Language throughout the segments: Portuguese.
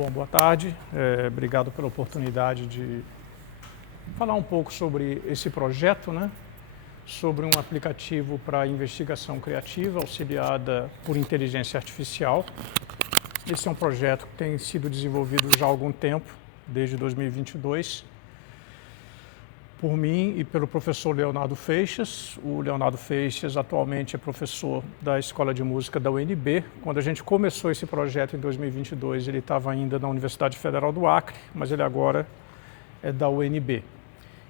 Bom, boa tarde. Obrigado pela oportunidade de falar um pouco sobre esse projeto, né? Sobre um aplicativo para investigação criativa auxiliada por inteligência artificial. Esse é um projeto que tem sido desenvolvido já há algum tempo, desde 2022, por mim e pelo professor Leonardo Feixas. O Leonardo Feixas atualmente é professor da Escola de Música da UNB. Quando a gente começou esse projeto em 2022, ele estava ainda na Universidade Federal do Acre, mas ele agora é da UNB.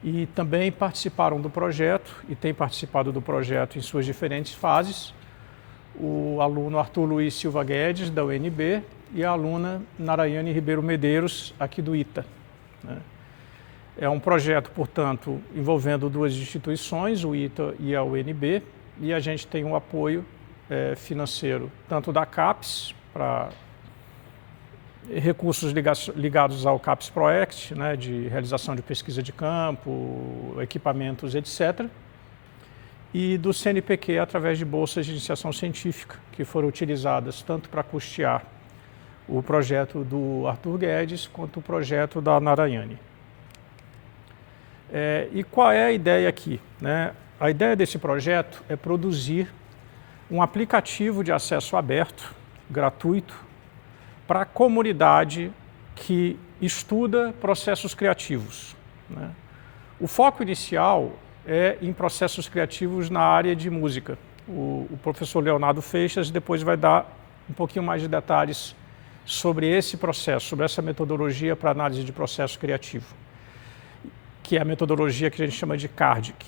E também participaram do projeto e têm participado do projeto em suas diferentes fases o aluno Arthur Luiz Silva Guedes, da UNB, e a aluna Narayane Ribeiro Medeiros, aqui do ITA, né? É um projeto, portanto, envolvendo duas instituições, o ITA e a UNB, e a gente tem um apoio financeiro, tanto da CAPES, para recursos ligados ao CAPES ProEct, né, de realização de pesquisa de campo, equipamentos, etc., e do CNPq através de bolsas de iniciação científica, que foram utilizadas tanto para custear o projeto do Arthur Guedes quanto o projeto da Narayane. E qual é a ideia aqui, né? A ideia desse projeto é produzir um aplicativo de acesso aberto, gratuito, para a comunidade que estuda processos criativos, né? O foco inicial é em processos criativos na área de música. O professor Leonardo Feixas depois vai dar um pouquinho mais de detalhes sobre esse processo, sobre essa metodologia para análise de processo criativo, que é a metodologia que a gente chama de CARDIC.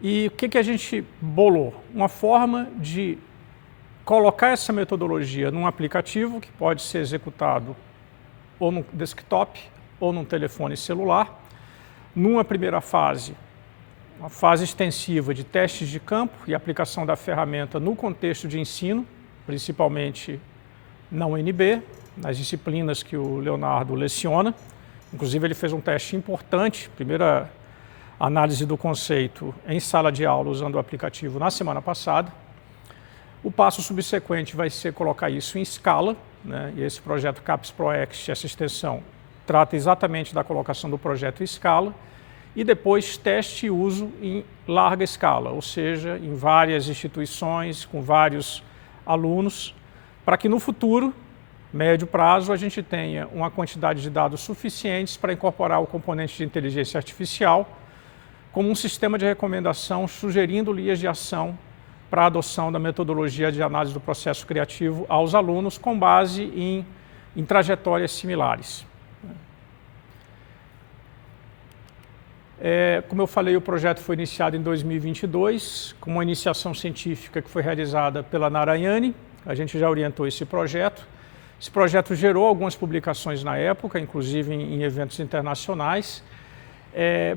E o que a gente bolou? Uma forma de colocar essa metodologia num aplicativo que pode ser executado ou no desktop ou num telefone celular, numa primeira fase, uma fase extensiva de testes de campo e aplicação da ferramenta no contexto de ensino, principalmente na UNB, nas disciplinas que o Leonardo leciona. Inclusive, ele fez um teste importante, primeira análise do conceito em sala de aula usando o aplicativo na semana passada. O passo subsequente vai ser colocar isso em escala, né? E esse projeto CAPES ProEct, essa extensão, trata exatamente da colocação do projeto em escala e depois teste e uso em larga escala, ou seja, em várias instituições, com vários alunos, para que no futuro, médio prazo, a gente tenha uma quantidade de dados suficientes para incorporar o componente de inteligência artificial como um sistema de recomendação, sugerindo linhas de ação para a adoção da metodologia de análise do processo criativo aos alunos com base em trajetórias similares. Como eu falei, o projeto foi iniciado em 2022, com uma iniciação científica que foi realizada pela Narayane. A gente já orientou esse projeto. Esse projeto gerou algumas publicações na época, inclusive em eventos internacionais,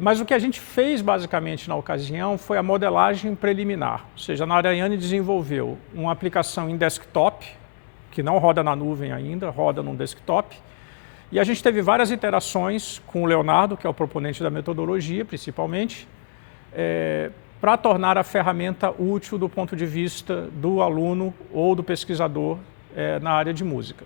mas o que a gente fez basicamente na ocasião foi a modelagem preliminar, ou seja, a Narayane desenvolveu uma aplicação em desktop, que não roda na nuvem ainda, roda num desktop, e a gente teve várias interações com o Leonardo, que é o proponente da metodologia, principalmente, para tornar a ferramenta útil do ponto de vista do aluno ou do pesquisador na área de música.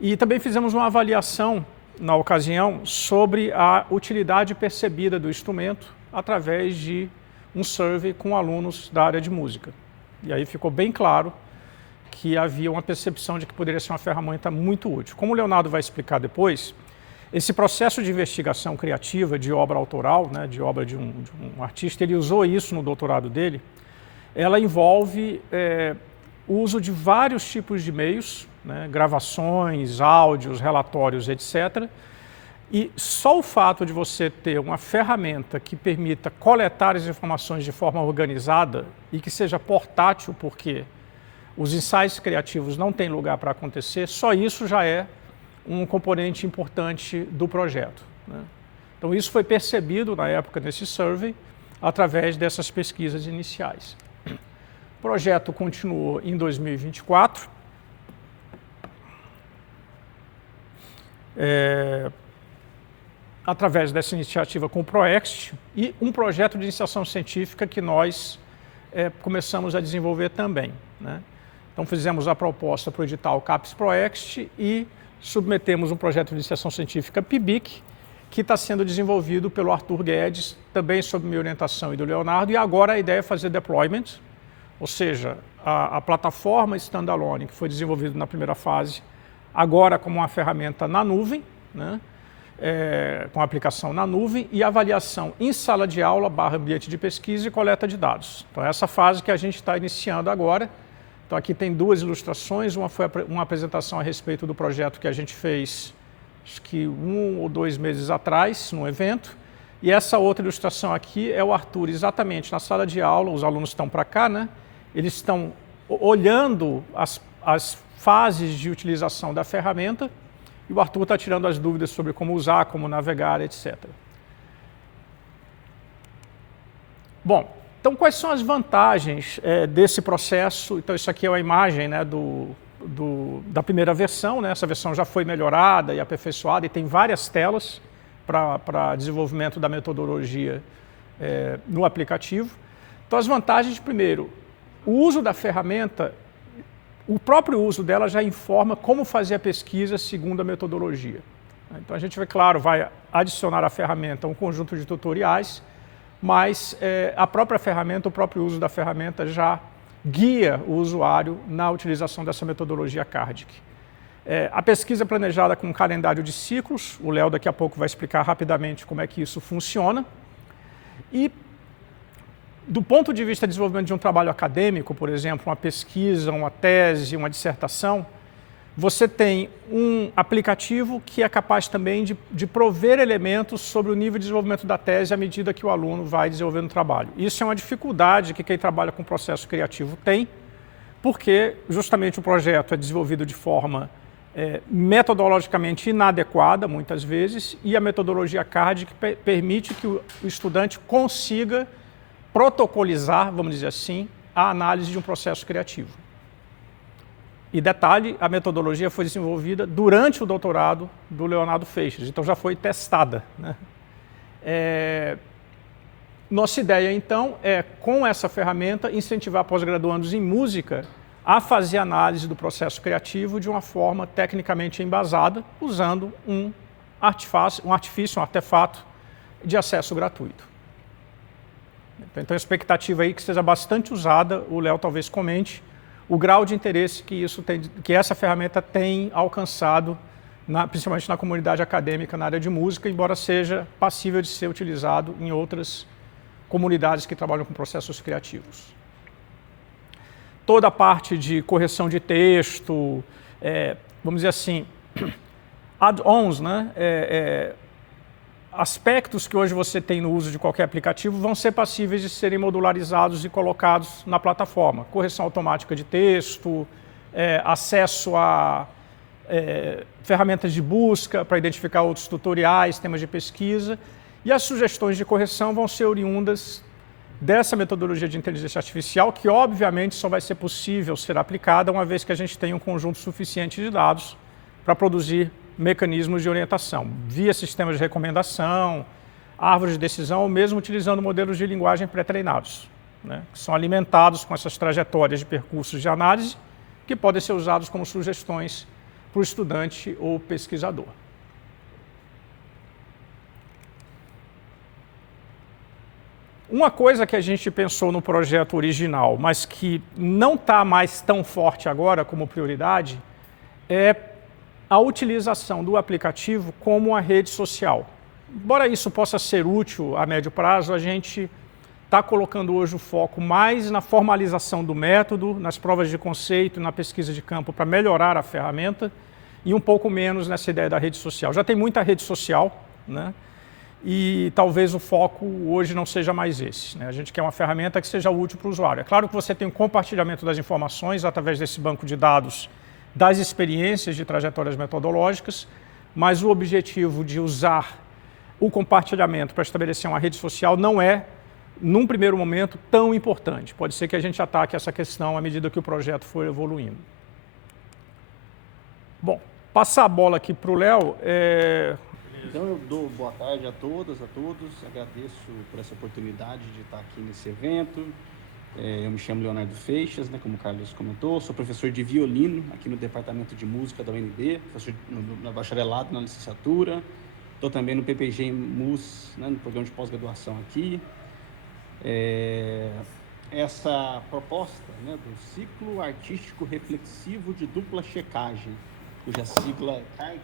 E também fizemos uma avaliação, na ocasião, sobre a utilidade percebida do instrumento através de um survey com alunos da área de música. E aí ficou bem claro que havia uma percepção de que poderia ser uma ferramenta muito útil. Como o Leonardo vai explicar depois, esse processo de investigação criativa de obra autoral, né, de obra de um artista, ele usou isso no doutorado dele, ela envolve o uso de vários tipos de meios, né, gravações, áudios, relatórios, etc. E só o fato de você ter uma ferramenta que permita coletar as informações de forma organizada e que seja portátil, porque os ensaios criativos não têm lugar para acontecer, só isso já é um componente importante do projeto, né? Então, isso foi percebido na época desse survey, através dessas pesquisas iniciais. O projeto continuou em 2024. Através dessa iniciativa com o ProExt e um projeto de iniciação científica que nós começamos a desenvolver também, né? Então, fizemos a proposta para o edital CAPES ProExt e submetemos um projeto de iniciação científica PIBIC, que está sendo desenvolvido pelo Arthur Guedes, também sob minha orientação e do Leonardo, e agora a ideia é fazer deployment, ou seja, a plataforma standalone que foi desenvolvida na primeira fase, agora como uma ferramenta na nuvem, né? Com aplicação na nuvem e avaliação em sala de aula / ambiente de pesquisa e coleta de dados. Então, essa fase que a gente está iniciando agora. Então, aqui tem duas ilustrações, uma foi uma apresentação a respeito do projeto que a gente fez, acho que 1 ou 2 meses atrás, num evento, e essa outra ilustração aqui é o Arthur exatamente na sala de aula, os alunos estão para cá, né? Eles estão olhando as fases de utilização da ferramenta, e o Arthur está tirando as dúvidas sobre como usar, como navegar, etc. Bom, então quais são as vantagens desse processo? Então isso aqui é uma imagem, né, da primeira versão, né? Essa versão já foi melhorada e aperfeiçoada e tem várias telas para desenvolvimento da metodologia no aplicativo. Então as vantagens, primeiro, o uso da ferramenta, o próprio uso dela já informa como fazer a pesquisa segundo a metodologia. Então a gente vai, claro, vai adicionar à ferramenta um conjunto de tutoriais, mas a própria ferramenta, o próprio uso da ferramenta já guia o usuário na utilização dessa metodologia CARDIC. A pesquisa é planejada com um calendário de ciclos, o Léo daqui a pouco vai explicar rapidamente como é que isso funciona. E do ponto de vista de desenvolvimento de um trabalho acadêmico, por exemplo, uma pesquisa, uma tese, uma dissertação, você tem um aplicativo que é capaz também de prover elementos sobre o nível de desenvolvimento da tese à medida que o aluno vai desenvolvendo o trabalho. Isso é uma dificuldade que quem trabalha com processo criativo tem, porque justamente o projeto é desenvolvido de forma metodologicamente inadequada, muitas vezes, e a metodologia CARDIC permite que o estudante consiga protocolizar, vamos dizer assim, a análise de um processo criativo. E detalhe, a metodologia foi desenvolvida durante o doutorado do Leonardo Feixes, então já foi testada, né? Nossa ideia, então, é, com essa ferramenta, incentivar pós-graduandos em música a fazer análise do processo criativo de uma forma tecnicamente embasada, usando um artifício, um artefato de acesso gratuito. Então, a expectativa aí que seja bastante usada, o Léo talvez comente, o grau de interesse que essa ferramenta tem alcançado, principalmente na comunidade acadêmica na área de música, embora seja passível de ser utilizado em outras comunidades que trabalham com processos criativos. Toda a parte de correção de texto, vamos dizer assim, add-ons, né? Aspectos que hoje você tem no uso de qualquer aplicativo vão ser passíveis de serem modularizados e colocados na plataforma. Correção automática de texto, acesso a ferramentas de busca para identificar outros tutoriais, temas de pesquisa, e as sugestões de correção vão ser oriundas dessa metodologia de inteligência artificial, que obviamente só vai ser possível ser aplicada uma vez que a gente tenha um conjunto suficiente de dados para produzir mecanismos de orientação, via sistemas de recomendação, árvores de decisão, ou mesmo utilizando modelos de linguagem pré-treinados, né, que são alimentados com essas trajetórias de percursos de análise, que podem ser usados como sugestões para o estudante ou pesquisador. Uma coisa que a gente pensou no projeto original, mas que não está mais tão forte agora como prioridade, é a utilização do aplicativo como uma rede social. Embora isso possa ser útil a médio prazo, a gente está colocando hoje o foco mais na formalização do método, nas provas de conceito, na pesquisa de campo para melhorar a ferramenta e um pouco menos nessa ideia da rede social. Já tem muita rede social, né? E talvez o foco hoje não seja mais esse, né? A gente quer uma ferramenta que seja útil para o usuário. É claro que você tem um compartilhamento das informações através desse banco de dados das experiências de trajetórias metodológicas, mas o objetivo de usar o compartilhamento para estabelecer uma rede social não é, num primeiro momento, tão importante. Pode ser que a gente ataque essa questão à medida que o projeto for evoluindo. Bom, passar a bola aqui para o Léo. Então eu dou boa tarde a todas, a todos, agradeço por essa oportunidade de estar aqui nesse evento. Eu me chamo Leonardo Feixas, né, como o Carlos comentou, sou professor de violino aqui no Departamento de Música da UNB, professor no bacharelado, na licenciatura, estou também no PPG em MUS, né, no programa de pós-graduação aqui. Essa proposta, né, do Ciclo Artístico Reflexivo de Dupla Checagem, cuja sigla é CARD,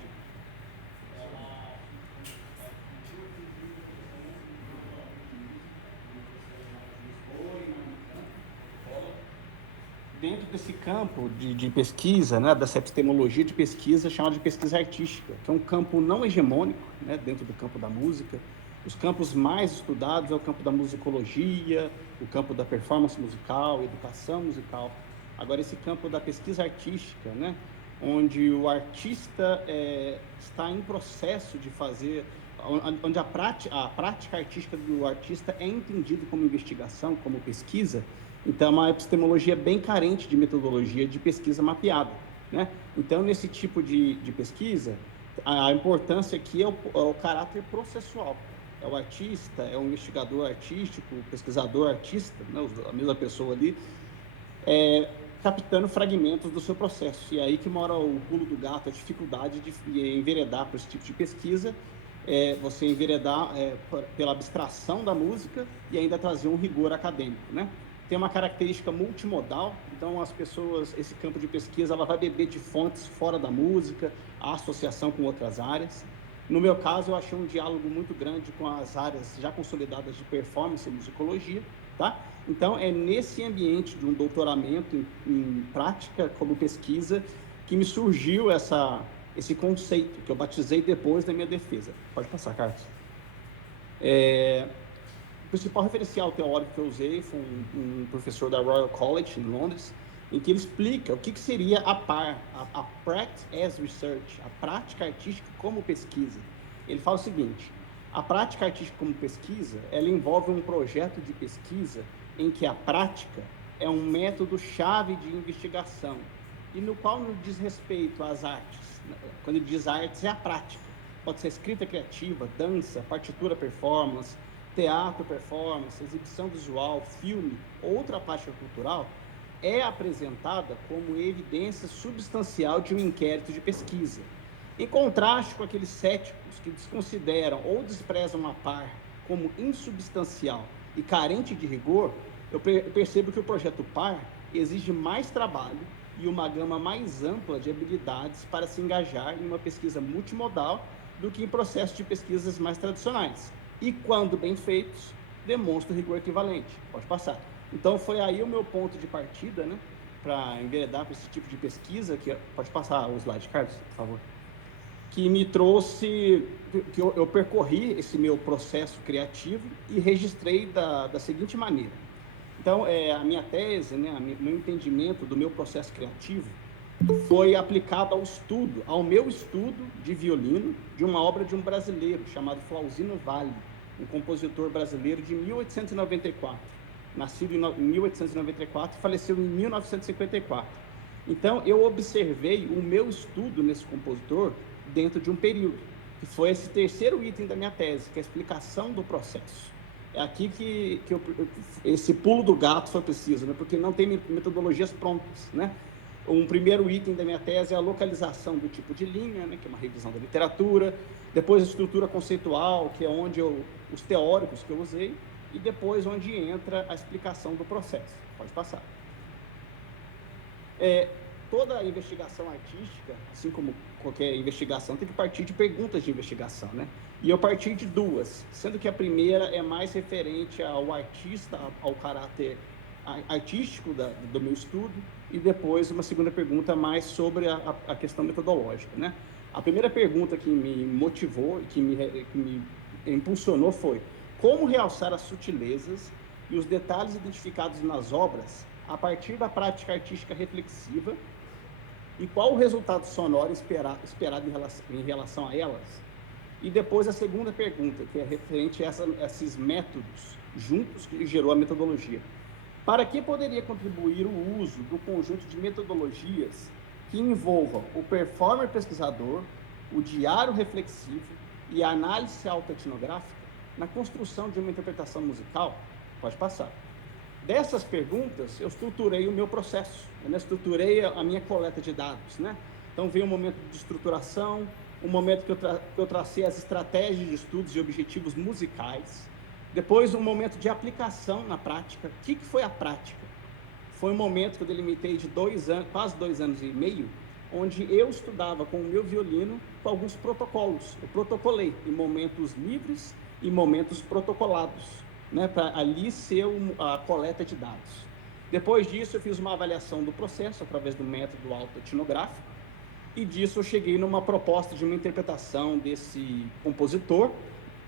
dentro desse campo de pesquisa, né, dessa epistemologia de pesquisa chamada de pesquisa artística, que é um campo não hegemônico, né, dentro do campo da música. Os campos mais estudados é o campo da musicologia, o campo da performance musical, educação musical. Agora, esse campo da pesquisa artística, né, onde o artista está em processo de fazer, onde a prática artística do artista é entendida como investigação, como pesquisa. Então, é uma epistemologia bem carente de metodologia de pesquisa mapeada, né? Então, nesse tipo de pesquisa, a importância aqui é o caráter processual. É o artista, é o investigador artístico, o pesquisador artista, né? A mesma pessoa ali, captando fragmentos do seu processo. E é aí que mora o pulo do gato, a dificuldade de enveredar para esse tipo de pesquisa, você enveredar pela abstração da música e ainda trazer um rigor acadêmico, né? Tem uma característica multimodal, então as pessoas, esse campo de pesquisa, ela vai beber de fontes fora da música, a associação com outras áreas. No meu caso, eu achei um diálogo muito grande com as áreas já consolidadas de performance e musicologia, tá? Então, é nesse ambiente de um doutoramento em prática como pesquisa que me surgiu esse conceito, que eu batizei depois da minha defesa. Pode passar, Carlos. O principal referencial teórico que eu usei foi um professor da Royal College, em Londres, em que ele explica o que seria a Practice as Research, a prática artística como pesquisa. Ele fala o seguinte: a prática artística como pesquisa, ela envolve um projeto de pesquisa em que a prática é um método-chave de investigação e no qual não diz respeito às artes. Quando ele diz artes, é a prática. Pode ser escrita criativa, dança, partitura performance, teatro performance, exibição visual, filme, outra prática cultural, é apresentada como evidência substancial de um inquérito de pesquisa. Em contraste com aqueles céticos que desconsideram ou desprezam a par como insubstancial e carente de rigor, eu percebo que o projeto PAR exige mais trabalho e uma gama mais ampla de habilidades para se engajar em uma pesquisa multimodal do que em processos de pesquisas mais tradicionais. E, quando bem feitos, demonstra o rigor equivalente. Pode passar. Então, foi aí o meu ponto de partida, né, para enveredar para esse tipo de pesquisa, que pode passar o slide, Carlos, por favor, que me trouxe, que eu percorri esse meu processo criativo e registrei da seguinte maneira. Então, a minha tese, né, meu entendimento do meu processo criativo foi aplicado ao meu estudo de violino de uma obra de um brasileiro chamado Flauzino Valli, um compositor brasileiro de 1894, nascido em 1894 e faleceu em 1954. Então, eu observei o meu estudo nesse compositor dentro de um período, que foi esse terceiro item da minha tese, que é a explicação do processo. É aqui que esse pulo do gato foi preciso, né? Porque não tem metodologias prontas, né? Um primeiro item da minha tese é a localização do tipo de linha, né, que é uma revisão da literatura, depois a estrutura conceitual, que é onde os teóricos que eu usei, e depois onde entra a explicação do processo. Pode passar. Toda investigação artística, assim como qualquer investigação, tem que partir de perguntas de investigação, né? E eu parti de duas, sendo que a primeira é mais referente ao artista, ao caráter artístico do meu estudo, e depois uma segunda pergunta mais sobre a questão metodológica, né? A primeira pergunta que me motivou e que me impulsionou foi: como realçar as sutilezas e os detalhes identificados nas obras a partir da prática artística reflexiva e qual o resultado sonoro esperado em relação a elas? E depois a segunda pergunta, que é referente a esses métodos juntos que gerou a metodologia. Para que poderia contribuir o uso do conjunto de metodologias que envolvam o performer pesquisador, o diário reflexivo e a análise autoetnográfica na construção de uma interpretação musical? Pode passar. Dessas perguntas, eu estruturei o meu processo, né? Estruturei a minha coleta de dados, né? Então, veio um momento de estruturação, um momento que eu tracei as estratégias de estudos e objetivos musicais. Depois, um momento de aplicação na prática. O que foi a prática? Foi um momento que eu delimitei de 2 anos, quase 2 anos e meio, onde eu estudava com o meu violino com alguns protocolos. Eu protocolei em momentos livres e momentos protocolados, né, para ali ser a coleta de dados. Depois disso, eu fiz uma avaliação do processo através do método autoetnográfico, e disso eu cheguei numa proposta de uma interpretação desse compositor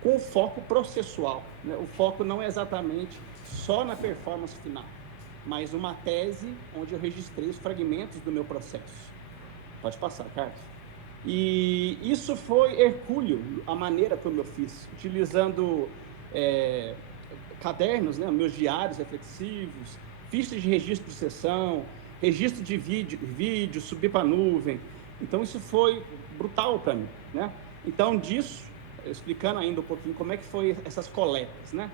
com foco processual, né? O foco não é exatamente só na performance final, mas uma tese onde eu registrei os fragmentos do meu processo. Pode passar, Carlos. E isso foi hercúleo, a maneira como eu fiz, utilizando cadernos, né, meus diários reflexivos, fichas de registro de sessão, registro de vídeo, subir para a nuvem. Então, isso foi brutal para mim, né? Então, disso, explicando ainda um pouquinho como é que foi essas coletas, né?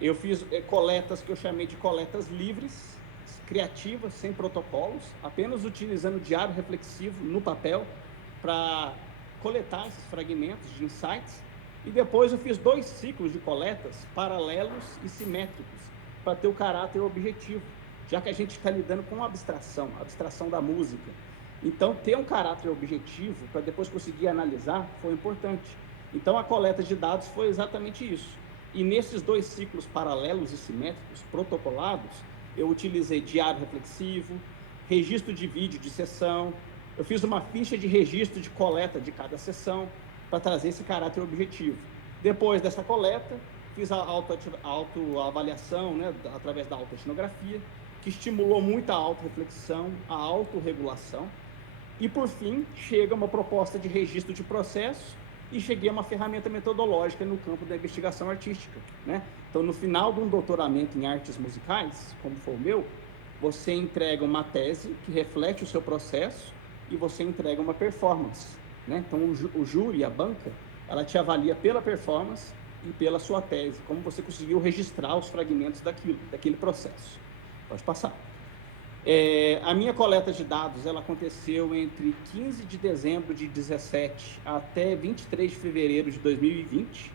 Eu fiz coletas que eu chamei de coletas livres, criativas, sem protocolos, apenas utilizando o diário reflexivo no papel para coletar esses fragmentos de insights. E depois eu fiz 2 ciclos de coletas paralelos e simétricos para ter o caráter objetivo, já que a gente está lidando com a abstração da música. Então, ter um caráter objetivo para depois conseguir analisar foi importante. Então, a coleta de dados foi exatamente isso. E nesses 2 ciclos paralelos e simétricos, protocolados, eu utilizei diário reflexivo, registro de vídeo de sessão, eu fiz uma ficha de registro de coleta de cada sessão para trazer esse caráter objetivo. Depois dessa coleta, fiz a autoavaliação, né, através da autoetnografia, que estimulou muito a autorreflexão, a autorregulação. E, por fim, chega uma proposta de registro de processo e cheguei a uma ferramenta metodológica no campo da investigação artística, né? Então, no final de um doutoramento em artes musicais, como foi o meu, você entrega uma tese que reflete o seu processo e você entrega uma performance, né? Então, o júri, a banca, ela te avalia pela performance e pela sua tese, como você conseguiu registrar os fragmentos daquele processo. Pode passar. A minha coleta de dados, ela aconteceu entre 15 de dezembro de 2017 até 23 de fevereiro de 2020,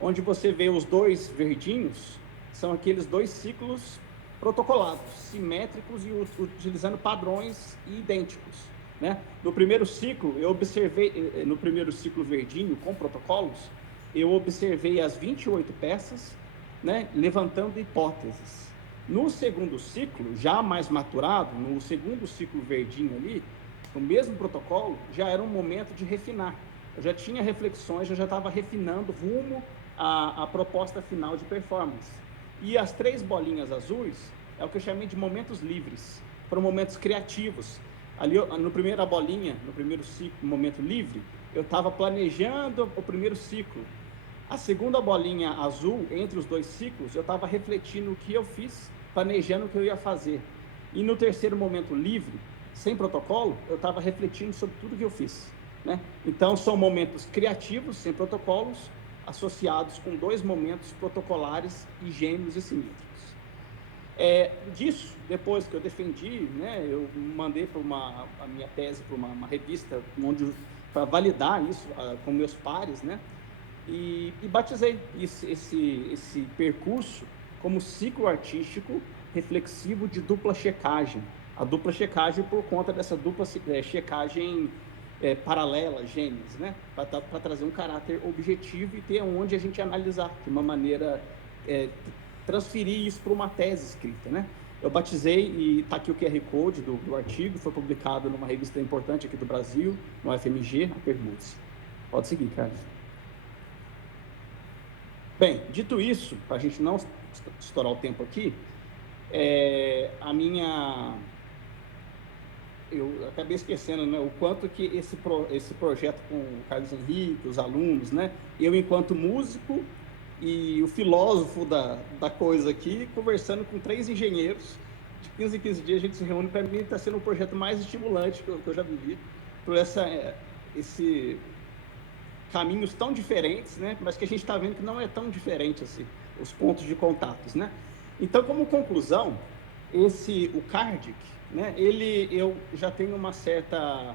onde você vê os 2 verdinhos, são aqueles 2 ciclos protocolados, simétricos e utilizando padrões idênticos, né? No primeiro ciclo, eu observei, no primeiro ciclo verdinho, com protocolos, eu observei as 28 peças, né, levantando hipóteses. No segundo ciclo, já mais maturado, no segundo ciclo verdinho ali, o mesmo protocolo, já era um momento de refinar. Eu já tinha reflexões, eu já estava refinando rumo à proposta final de performance. E as 3 bolinhas azuis é o que eu chamei de momentos livres, foram momentos criativos. Ali, no primeira bolinha, no primeiro ciclo, momento livre, eu estava planejando o primeiro ciclo. A segunda bolinha azul, entre os 2 ciclos, eu estava refletindo o que eu fiz, planejando o que eu ia fazer. E no terceiro momento livre, sem protocolo, eu estava refletindo sobre tudo que eu fiz, né? Então, são momentos criativos, sem protocolos, associados com 2 momentos protocolares e gêmeos e simétricos. Disso, depois que eu defendi, né, eu mandei a minha tese para uma revista para validar isso com meus pares, né? E batizei esse percurso como ciclo artístico reflexivo de dupla checagem. A dupla checagem por conta dessa dupla checagem paralela, gêmeas, né? Para trazer um caráter objetivo e ter onde a gente analisar de uma maneira, transferir isso para uma tese escrita, né? Eu batizei, e está aqui o QR Code do artigo, foi publicado numa revista importante aqui do Brasil, no FMG, a Permute. Pode seguir, Carlos. Bem, dito isso, para a gente não estourar o tempo aqui, eu acabei esquecendo, né, o quanto que esse projeto com o Carlos Henrique, os alunos, né, eu enquanto músico e o filósofo da coisa aqui, conversando com 3 engenheiros, de 15 em 15 dias a gente se reúne. Para mim está sendo o projeto mais estimulante que eu já vivi, por esse caminhos tão diferentes, né? Mas que a gente está vendo que não é tão diferente assim, os pontos de contatos, né? Então, como conclusão, o Cardic, né, eu já tenho uma certa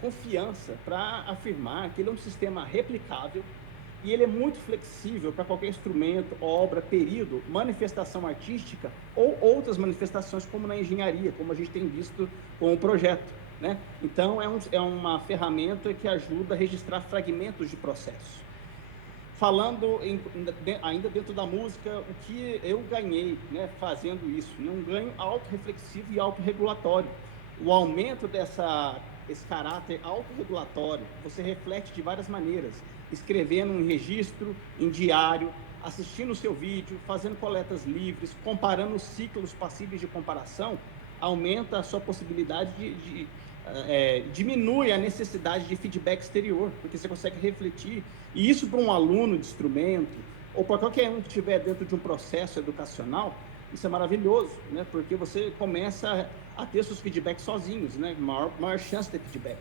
confiança para afirmar que ele é um sistema replicável e ele é muito flexível para qualquer instrumento, obra, período, manifestação artística ou outras manifestações, como na engenharia, como a gente tem visto com o projeto, né? Então, é uma ferramenta que ajuda a registrar fragmentos de processo. Falando ainda dentro da música, o que eu ganhei, né, fazendo isso? Um ganho autorreflexivo e autorregulatório. O aumento esse caráter autorregulatório, você reflete de várias maneiras, escrevendo um registro em diário, assistindo o seu vídeo, fazendo coletas livres, comparando ciclos passíveis de comparação, aumenta a sua possibilidade diminui a necessidade de feedback exterior, porque você consegue refletir, e isso para um aluno de instrumento, ou para qualquer um que estiver dentro de um processo educacional, isso é maravilhoso, né? Porque você começa a ter seus feedbacks sozinhos, né? Maior chance de feedback.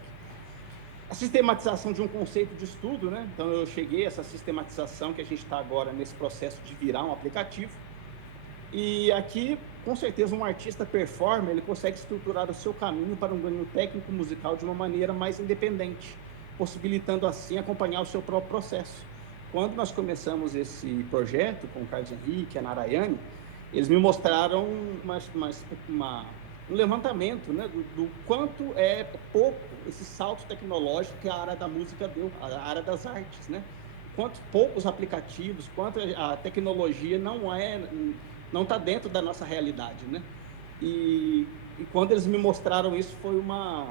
A sistematização de um conceito de estudo, né? Então eu cheguei a essa sistematização que a gente está agora nesse processo de virar um aplicativo, e aqui, com certeza, um artista performer, ele consegue estruturar o seu caminho para um ganho técnico musical de uma maneira mais independente, possibilitando assim acompanhar o seu próprio processo. Quando nós começamos esse projeto com o Carlos Henrique e a Narayane, eles me mostraram um levantamento, né, do quanto é pouco esse salto tecnológico que a área da música deu, a área das artes, né? Quanto poucos aplicativos, quanto a tecnologia não está dentro da nossa realidade, né? E quando eles me mostraram isso, foi um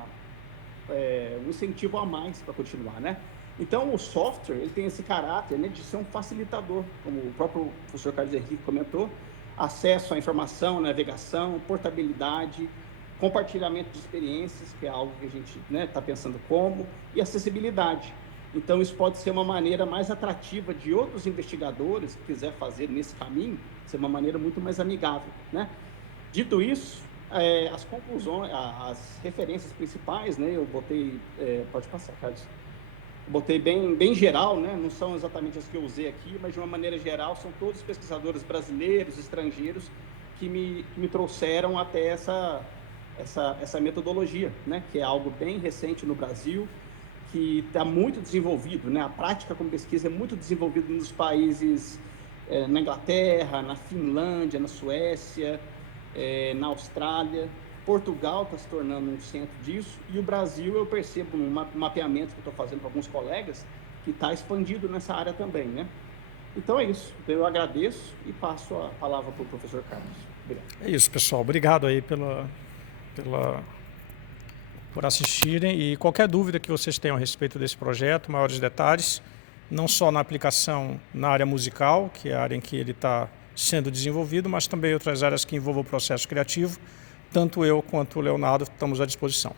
incentivo a mais para continuar, né? Então, o software, ele tem esse caráter, né, de ser um facilitador, como o próprio professor Carlos Henrique comentou, acesso à informação, navegação, portabilidade, compartilhamento de experiências, que é algo que a gente está pensando como, e acessibilidade. Então, isso pode ser uma maneira mais atrativa de outros investigadores que quiser fazer nesse caminho, ser uma maneira muito mais amigável, né? Dito isso, as conclusões, as referências principais, né? Eu botei, pode passar, Carlos. Botei bem geral, né? Não são exatamente as que eu usei aqui, mas de uma maneira geral são todos pesquisadores brasileiros, estrangeiros, que me trouxeram até essa metodologia, né? Que é algo bem recente no Brasil, que está muito desenvolvido, né? A prática como pesquisa é muito desenvolvida nos países, na Inglaterra, na Finlândia, na Suécia, na Austrália. Portugal está se tornando um centro disso, e o Brasil, eu percebo no mapeamento que eu estou fazendo para alguns colegas, que está expandido nessa área também, né? Então é isso, eu agradeço e passo a palavra para o professor Carlos. Obrigado. É isso, pessoal, obrigado aí por assistirem, e qualquer dúvida que vocês tenham a respeito desse projeto, maiores detalhes, não só na aplicação na área musical, que é a área em que ele está sendo desenvolvido, mas também outras áreas que envolvam o processo criativo, tanto eu quanto o Leonardo estamos à disposição.